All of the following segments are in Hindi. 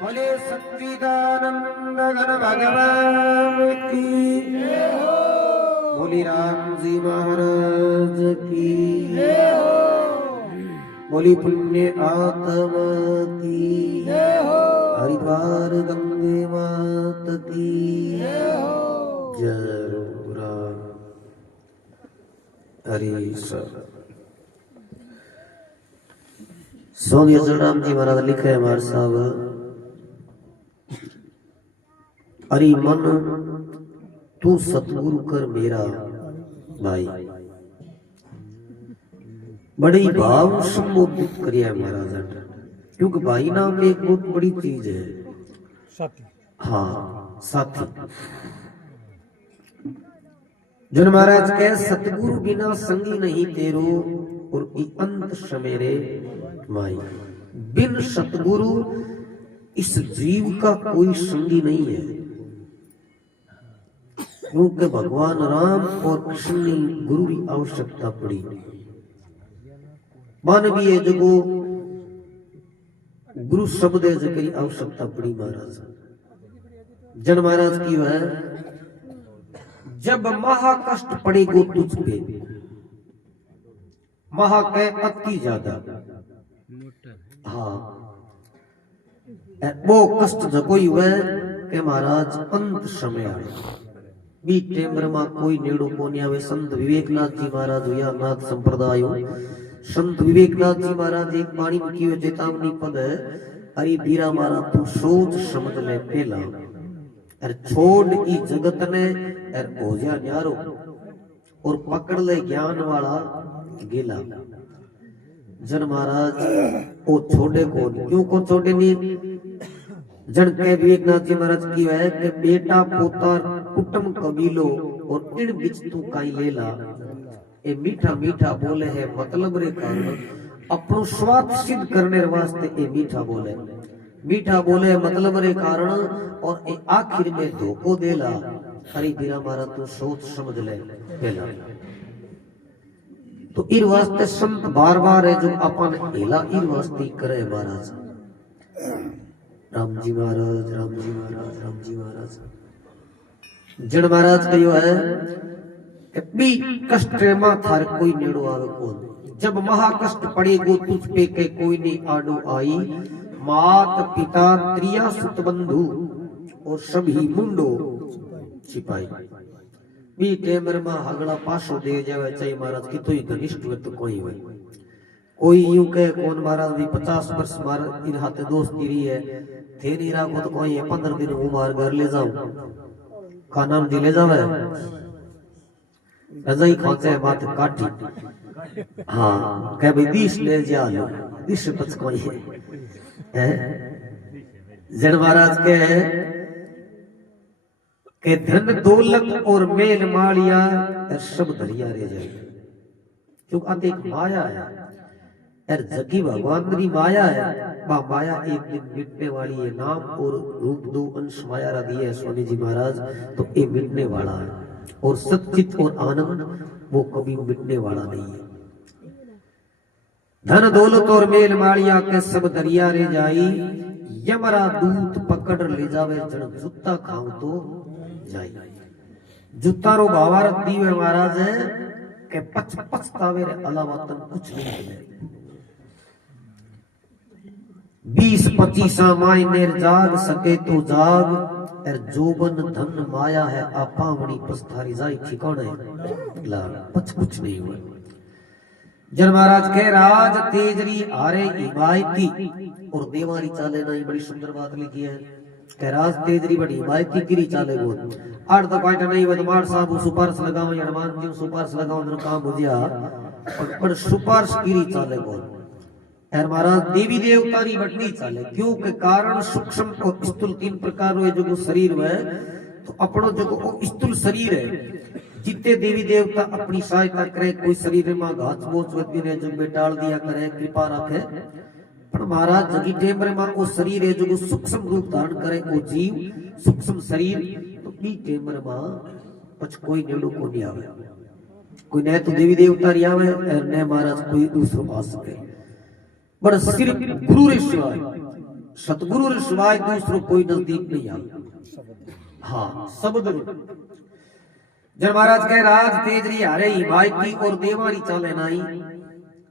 बोले सच्चिदानंद घन भगवान की जय हो। बोली राम जी महाराज की जय हो। बोली पुण्य आत्मा की जय हो। हरिद्वार गंगे मात की जय हो। जय राम हरि स्वामी राम जी महाराज लिखे हमारे साहब, अरे मन तू सतगुरु कर मेरा भाई। बड़े भाव संबोधित करिए महाराज, क्योंकि भाई नाम एक बहुत बड़ी चीज है। साथी, हाँ साथी। जन महाराज के सतगुरु बिना संगी नहीं तेरो, और अंत समेरे माई। बिन सतगुरु इस जीव का कोई संगी नहीं है, क्योंकि भगवान राम और कृष्ण ने गुरु की आवश्यकता पड़ी। मानवीय जगो गुरु शब्द की आवश्यकता पड़ी महाराज। जन महाराज की है, जब महा कष्ट पड़ेगो तुझ पे, महा के अति ज्यादा, हाँ वो कष्ट जकोई हुए के महाराज अंत समय आए। बीते ब्रह्मा कोई नेड़ो कोनी आवे। संत विवेकनाथ जी महाराज हुआ नाथ संप्रदाय। संत विवेकनाथ जी महाराज एक पानी में की चेतावनी पद है, अरे बीरा मारा तू सोच समझ ले पहला, अरे छोड़ ई जगत ने अर हो जा न्यारो, और पकड़ ले ज्ञान वाला गेला। जन महाराज ओ छोड़े को क्यों को छोड़े नहीं। जन के विवेकनाथ जी महाराज की है कि बेटा पोता कुटुंब कबीलो और इन बिच तू काई लेला। ए मीठा मीठा बोले है मतलब रे कारण अपनो स्वार्थ सिद्ध करने वास्ते ए मीठा बोले। मीठा बोले मतलब रे कारण और ए आखिर में धोखो देला। हरी बीरा मारा तू सोच समझ ले पहला। तो इन वास्ते संत बार बार है जो अपन हेला इन वास्ते करे महाराज। राम जी महाराज, राम जी महाराज, राम जी महाराज। जन महाराज कहो है कि कष्ट में थार कोई नेड़ो आवे कौन। जब महा कष्ट पड़ेगो तुझ पे के कोई नहीं आडो आई। मात पिता त्रिया सुत बंधु और सभी मुंडो छिपाई। बी टेमर में हगड़ा पासो दे जावे चाहे महाराज की तो ही घनिष्ठ व्यक्ति तो कोई हुए। कोई यूं कहे कौन महाराज भी 50 वर्ष मार इन हाथे दोस्ती रही है, थे नहीं रहा को तो कोई 15 दिन वो मार घर ले जाऊं का नाम जी ले जावे रजाई खोचे बात काटी। हाँ कह भाई दिस ले जा लो दिस पच कोई है। जन महाराज के धन दौलत और मेल मालिया सब धरिया रह जाए, क्योंकि एक माया है। और जगी भगवान री माया है, बा माया एक दिन मिटने वाली है। नाम और रूप दो अंश माया रा दिए स्वामी जी महाराज, तो ये मिटने वाला है। और सच्चित और आनंद वो कभी मिटने वाला नहीं है। धन दौलत और मेल माड़िया के सब दरिया रे जाई, यमरा दूत पकड़ ले जावे जन जूता खाऊं तो जाई। जूता रो भावार्थ दीवे महाराज है के पछतावे रे अलावा तन कुछ नहीं मिले। 20-25 मायने जाग सके तो जाग, और जोबन धन माया है आपावणी पछतारी जाई ठिकाने लाल पछ कुछ नहीं हुआ। जन महाराज के राज तेजरी आरे इबायती और देवारी चाले नहीं, बड़ी सुंदर बात लिखी है के राज तेजरी बड़ी इबायती गिरी चाले वो आठ तो काटा नहीं वदमार साहब सुपारस लगाओ या हनुमान जी सुपारस लगाओ जन काम हो गया पर सुपारस गिरी चाले वो। और महाराज देवी देवता री बटनी चाले क्यों के कारण सूक्ष्म और स्थूल 3 प्रकार रो जो शरीर में, तो अपनो जो स्थूल शरीर है जितने देवी देवता अपनी सहायता करे, कोई शरीर में घास मोच व्यक्ति जो बेटाल दिया करे कृपा रखे, पर महाराज जगी टेम रे मां वो शरीर है जो सूक्ष्म रूप धारण करे, वो जीव सूक्ष्म शरीर, तो बी टेम रे मां पछ कोई नेड़ो को नहीं आवे, कोई न तो देवी देवता री आवे और न महाराज कोई दूसरो आ सके। पर सिर्फ गुरु रे सिवाय सतगुरु रे सिवाय दूसरो कोई नजदीक नहीं आवे। हाँ शब्द जन महाराज कह राज तेजरी हारे हिमायती और देवारी चाले नाई,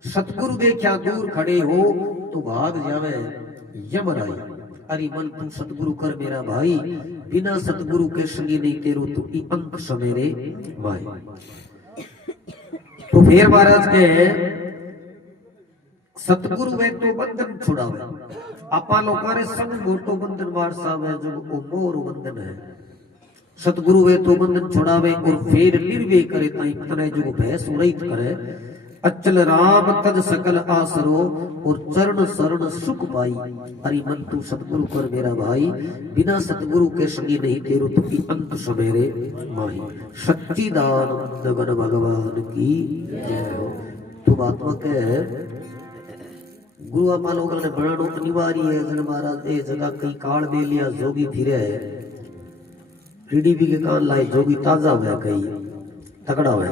सतगुरु देखा दूर खड़े हो तो भाग जावे यमराई। अरे मन तू सतगुरु कर मेरा भाई, बिना सतगुरु के संगी नहीं तेरो तू अंत समेरे भाई। तो फिर महाराज के सतगुरु वे तो बंधन छुड़ावे, आपा लोका रे संग मोटो बंधन वार साहब है जो मोर बंधन है। सतगुरु वे तो बंधन छुड़ावे और फेर निर्वे करे ताई तने जो भैंस रहित करे। अचल राम तज सकल आसरो और चरण शरण सुख पाई। अरे मन तू सतगुरु कर मेरा भाई, बिना सतगुरु के संगी नहीं तेरो तू अंत समेरे माही। सच्चिदानंद गण भगवान की जय हो। तुम आत्मा के गुरु आपा लोगों ने बनानो अनिवार्य है। जन महाराज ए जगह कई काल दे लिया जोगी फिरे रीडीबी के कान लाई जोगी ताजा हुआ कई तकड़ा हुआ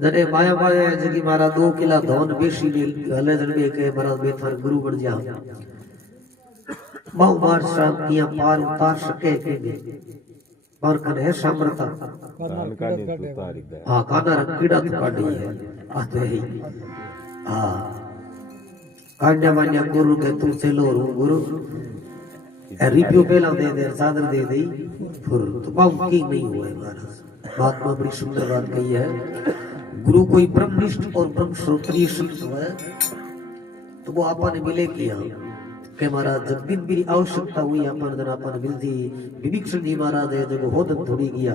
जने माया माया जगी मारा 2 किला धन बेसी ने हले जन में के महाराज बेथार गुरु बन जा बहु बार शांतियां पार उतार सके के पर कन है सामर्था कान का नहीं उतारी दे। हां काना कीड़ा तो काटी है आते ही। हां कान्या मान्या गुरु के तू चलो रू गुरु रिव्यू पहला दे चादर दे दी फिर तो पाऊ की नहीं हुआ महाराज। बात में बड़ी सुंदर बात कही है। गुरु कोई ब्रह्मनिष्ठ और ब्रह्म श्रोत्रिय संत हुआ तो वो आपने मिले किया के महाराज जब दिन मेरी आवश्यकता हुई अपन जन अपन मिलती विभीषण जी महाराज है जो होदन थोड़ी गया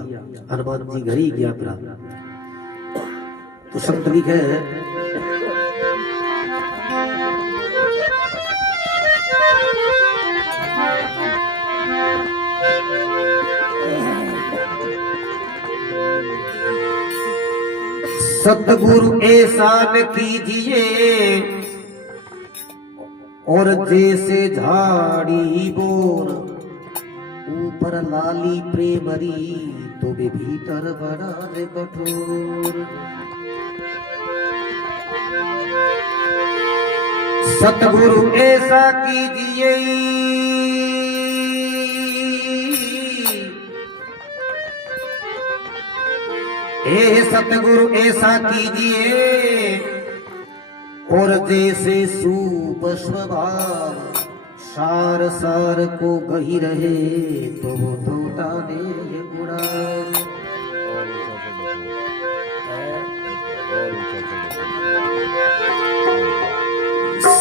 हनुमान जी घर ही गया अपना तो संत लिखे सतगुरु ऐसा न कीजिए और जैसे झाड़ी बोर ऊपर लाली प्रेमरी तो भी भीतर बड़ा रे कठोर। सतगुरु ऐसा कीजिए ए सतगुरु ऐसा कीजिए और जैसे सूप स्वभाव सार सार को गही रहे तो धोता दे गुड़ा।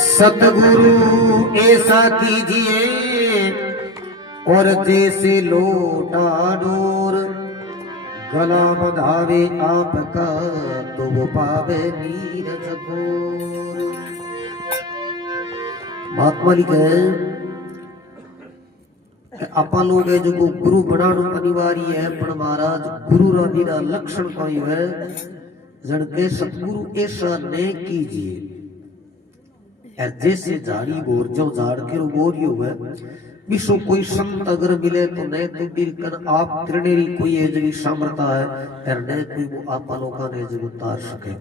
सतगुरु ऐसा कीजिए और जैसे लोटा डोर गला बंधावे आपका तो वो पावे नीरज घोर। महात्मा लिखे आपा लोग है जो गुरु बनाना अनिवार्य है पर महाराज गुरु रा निरा लक्षण कोई है जन के सतगुरु ऐसा ने कीजिए और जैसे झाड़ी बोर जो झाड़ के बोरियो है विश्व कोई संत अगर मिले तो न तो बिरकन आप त्रिनेरी कोई है जो सामर्था है और न कोई वो आपा लोका ने जो उतार सके।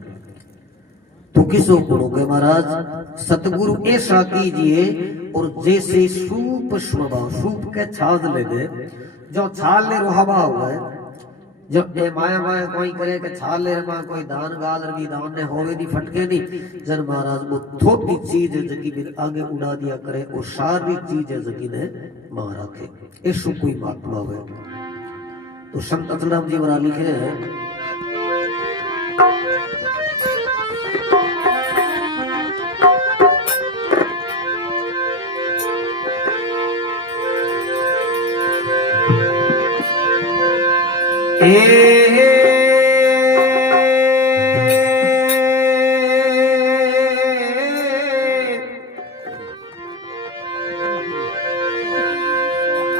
तो किसो करोगे महाराज सतगुरु ऐसा कीजिए और जैसे सूप स्वभाव सूप के छाज ले दे जो छाल ले हवा हुआ है जब ए माया माया कोई करे के छाल ले मा कोई दान गाल रवि दान ने होवे दी फटके नहीं जन महाराज वो थोड़ी चीज है जगी बिन आगे उड़ा दिया करे और सारी चीज है जगी ने मार रखे ऐसो कोई महात्मा हुए। तो संत अतुलराम जी वरा लिखे हैं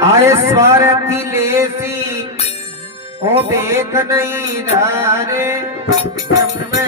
आए स्वार्थी लेसी ओ बेक नहीं धारे ब्रह्म में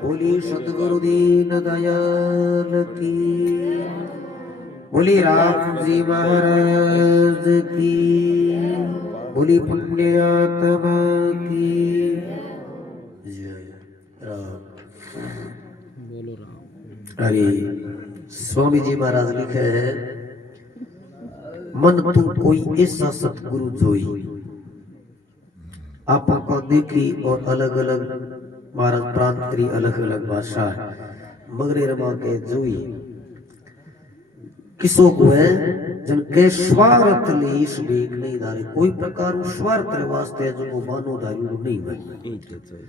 बोली सतगुरु दीन दयाल की, बोली राम जी महाराज की, बोली पुण्य आत्मा की जय। राम बोलो राम। हरे स्वामी जी महाराज लिखे हैं, मन तू कोई ऐसा सतगुरु जोई। आपको देखी और अलग अलग महाराज प्रांत करी अलग अलग भाषा है, मगरे रमा के जोई किसो को है जिनके स्वार्थ लेश बेक नहीं धारे, कोई प्रकार स्वार्थ वास्ते जो मानो धारू नहीं बने,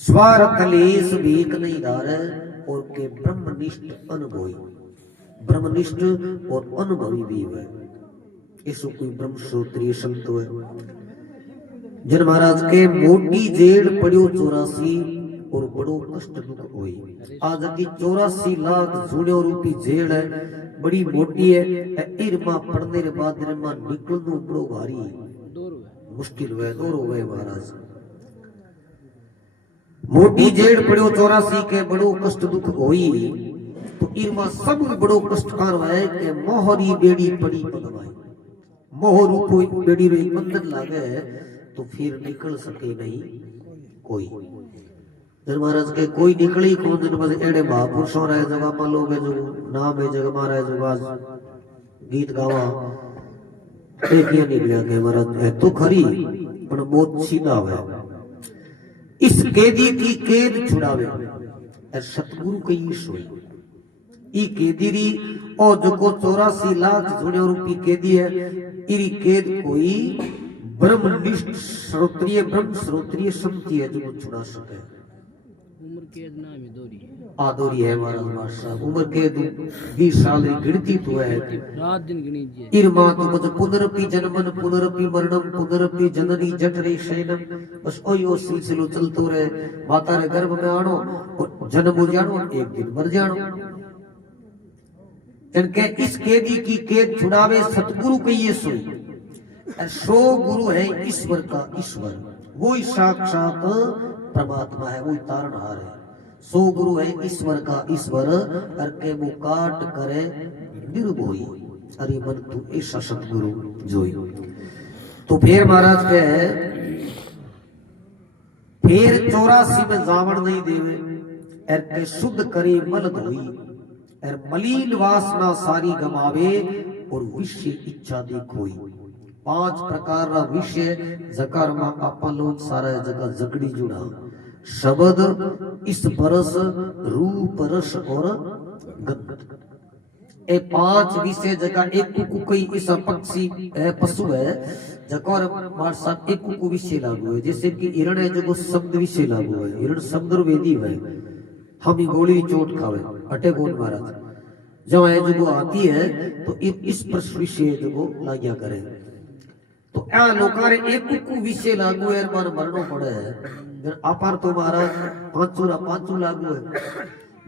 स्वार्थ लेश बेक नहीं धारे और के ब्रह्मनिष्ठ अनुभवी, ब्रह्मनिष्ठ और अनुभवी भी है। इसो कोई ब्रह्म श्रोत्रिय संत है जन महाराज के मोटी जेल पड़ियो 84 और बड़ो कष्ट दुख होई। आज की 84 लाख जुड़ियो रूपी जेल है, बड़ी मोटी है। इरमा पढ़ने के बाद इरमा निकलनो बड़ो भारी मुश्किल हुए, दूर हो गए महाराज। मोटी जेल पड़ियो 84 के बड़ो कष्ट दुख होई, तो इरमा सब बड़ो कष्टकार है कि मोहरी बेड़ी पड़ी पगवाई, मोहरू कोई बेड़ी रे बंधन लागे तो फिर निकल सके नहीं कोई। जन महाराज के कोई निकली कौन जन बस एड़े महापुरुषों रहे जगह मान लोग जो नाम है जगह मारा है जो आज गीत गावा एक ये निकलिया के महाराज है तो खरी पर मौत सीधा है। इस कैदी की कैद छुड़ावे सतगुरु की सोई ई कैदी और जो को 84 लाख जुड़े रूपी कैदी है, इरी कैद कोई ब्रह्मनिष्ठ श्रोत्रिय ब्रह्म श्रोत्रिय संति है जो छुड़ा सके। उम्र कैद नाम है दोरी आदोरी है महाराज बादशाह, उम्र कैद 20 साल गिनती तो है, रात दिन गिनी जी। इरमा तो बस पुनरपि जन्मन पुनरपि मरणम पुनरपि जननी जठरे शयनम, बस ओयो सिलसिलो चलतो रहे। माता रे गर्भ में आनो और जन्म हो जानो, एक दिन मर जानो। इनके इस कैदी की कैद छुड़ावे सतगुरु के ये सोई। सो गुरु है ईश्वर का ईश्वर, वो ही साक्षात परमात्मा है, वो तारणहार है। सो गुरु है ईश्वर का ईश्वर, करके वो काट करे निर्भोई। अरे मन तू ऐसा सतगुरु जोई। तो फिर महाराज के फिर 84 में जावण नहीं देवे, एर के शुद्ध करे मल धोई, एर मलिन वासना सारी गमावे और विषय इच्छा दी खोई। 5 प्रकार रा विषय जकार मा आपा लोग सारा जगह जगड़ी जुड़ा, शब्द स्पर्श रूप रस और गंध। ए 5 विषय जगह एक कोई ऐसा पक्षी पशु है जकर मार साथ एक को विषय लागू है, जैसे कि हिरण है जो शब्द विषय लागू है, हिरण शब्द वेदी है। हम गोली चोट खावे अटे गोल महाराज जब है जो आती है तो इस प्रश्न विषय जो लाग्या करे, तो आ लोकारे एक को विषय लागू है मार मरणो पड़े है। अपार तो महाराज 5 लागू है।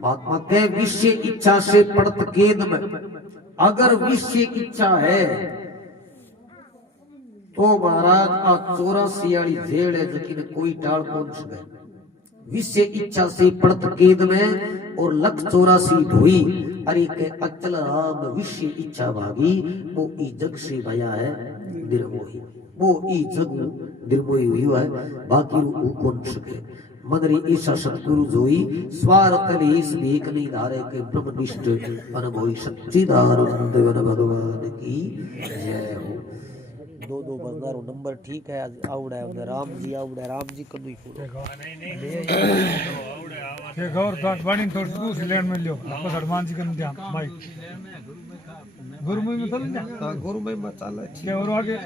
महात्मा के विषय इच्छा से पड़त केद में, अगर विषय इच्छा है तो महाराज आ 84 वाली जेल है जिसकी कोई टाल कौन सके। विषय इच्छा से पड़त केद में और लख 84 ढोई, अरे के अचल राम विषय इच्छा भागी, वो ई जग से भया है निर्मोही, वो ई जग निर्मोही हुई है, बाकी रू कौन सके। मदरी ईशा सतगुरु जोई, स्वार्थ लेस बेक नहीं धारे के ब्रह्मनिष्ठ अनुभवी सच्चिदानंद भगवान की जय हो। 2 बजदारो नंबर ठीक है, आवड़ा है राम जी राम जी कदू ही ये गौर दाट बाणी थोड़ी दूसरी लैंड में लियो आपको हनुमान जी का ध्यान भाई गुरु में चल जा, गुरु में मत चल और आगे